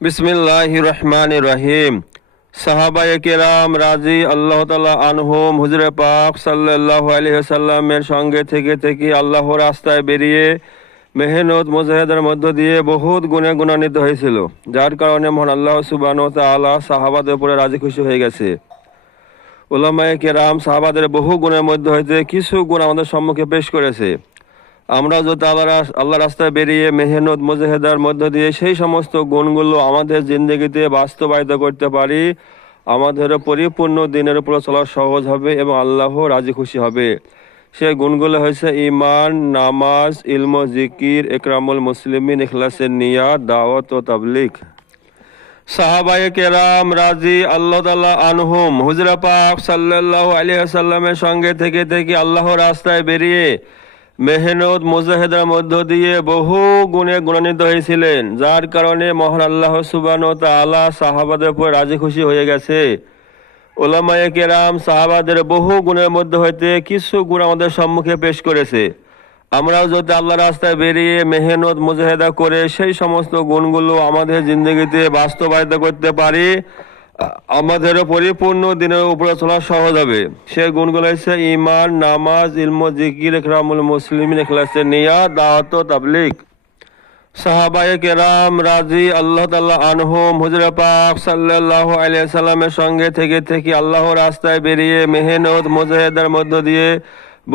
বিসমিল্লাহির রহমানির রহিম। সাহাবায়ে কেরাম রাজি আল্লাহ তাআলা আনহুম হুজুরে পাক সাল্লাল্লাহু আলাইহি ওয়াসাল্লামের সঙ্গে থেকে আল্লাহর রাস্তায় বেরিয়ে মেহনত মুজাহিদার মধ্য দিয়ে বহুত গুণে গুণান্বিত হয়েছিল, যার কারণে মহান আল্লাহ সুবহানাহু ওয়া তাআলা সাহাবাদের উপরে রাজি খুশি হয়ে গেছে। উলামায়ে কেরাম সাহাবাদের বহু গুণের মধ্যে হইতে কিছু গুণ আমাদের সম্মুখে পেশ করেছে। আমরা যদি আল্লাহ রাস্তায় বেরিয়ে মেহনত মুজাহিদার মধ্য দিয়ে সেই সমস্ত গুণগুলো আমাদের জিন্দগিতে বাস্তবায়িত করতে পারি, আমাদের পরিপূর্ণ দিনের উপর চলা সহজ হবে এবং আল্লাহ রাজি খুশি হবে। সেই গুণগুলো হয়েছে ঈমান, নামাজ, ইলম, জিকির, ইকরামুল মুসলিমিন, ইখলাসের নিয়াত, দাওয়াত ও তাবলীগ। সাহাবায়ে কেরাম রাজি আল্লাহ তাআলা আনহুম হুজুর পাক সাল্লাল্লাহু আলাইহি ওয়াসাল্লামের সঙ্গে থেকে আল্লাহর রাস্তায় বেরিয়ে মেহনত মুজাহিদার মধ্য দিয়ে বহু গুণে গুণান্বিত হয়েছিলেন, যার কারণে মহান আল্লাহ সুবহানাহু ওয়া তাআলা সাহাবাদের উপর রাজি খুশি হয়ে গেছে। উলামায়ে কেরাম সাহাবাদের বহু গুণের মধ্যে হইতে কিছু গুণ আমাদের সম্মুখে পেশ করেছে। আমরাও যদি আল্লাহর রাস্তায় বেরিয়ে মেহনত মুজাহিদা করে সেই সমস্ত গুণগুলো আমাদের জিন্দগিতে বাস্তবায়িত করতে পারি, আমাদের পরিপূর্ণ দিনের উপরে চলা সহজ হবে। সে গুণগুলো হচ্ছে ঈমান, নামাজ, ইলম, জিকির, ইকরামুল মুসলিমিন, ইখলাসের নিয়াত, দাওয়াত ও তাবলীগ। সাহাবায়ে কেরাম রাজি আল্লাহ তাআলা আনহুম হুজুর পাক সাল্লাল্লাহু আলাইহি ওয়াসাল্লামের সঙ্গে থেকে আল্লাহর রাস্তায় বেরিয়ে মেহনত মুজাহিদার মধ্য দিয়ে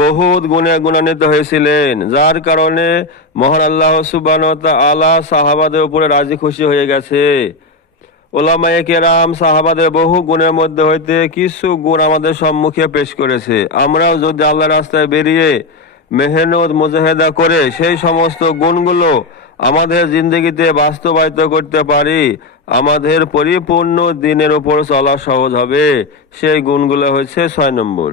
বহুত গুণে গুণান্বিত হয়েছিলেন, যার কারণে মহান আল্লাহ সুবহানাহু ওয়া তাআলা সাহাবাদের উপরে রাজি খুশি হয়ে গেছে। উলামায়ে কেরাম সাহাবাদের বহু গুণের মধ্যে হইতে কিছু গুণ আমাদের সম্মুখে পেশ করেছে। আমরাও যদি আল্লাহর রাস্তায় বেরিয়ে মেহনত মুজাহিদা করে সেই সমস্ত গুণগুলো আমাদের জিন্দগিতে বাস্তবায়িত করতে পারি, আমাদের পরিপূর্ণ দিনের উপর চলা সহজ হবে। সেই গুণগুলো হচ্ছে 6 নম্বর।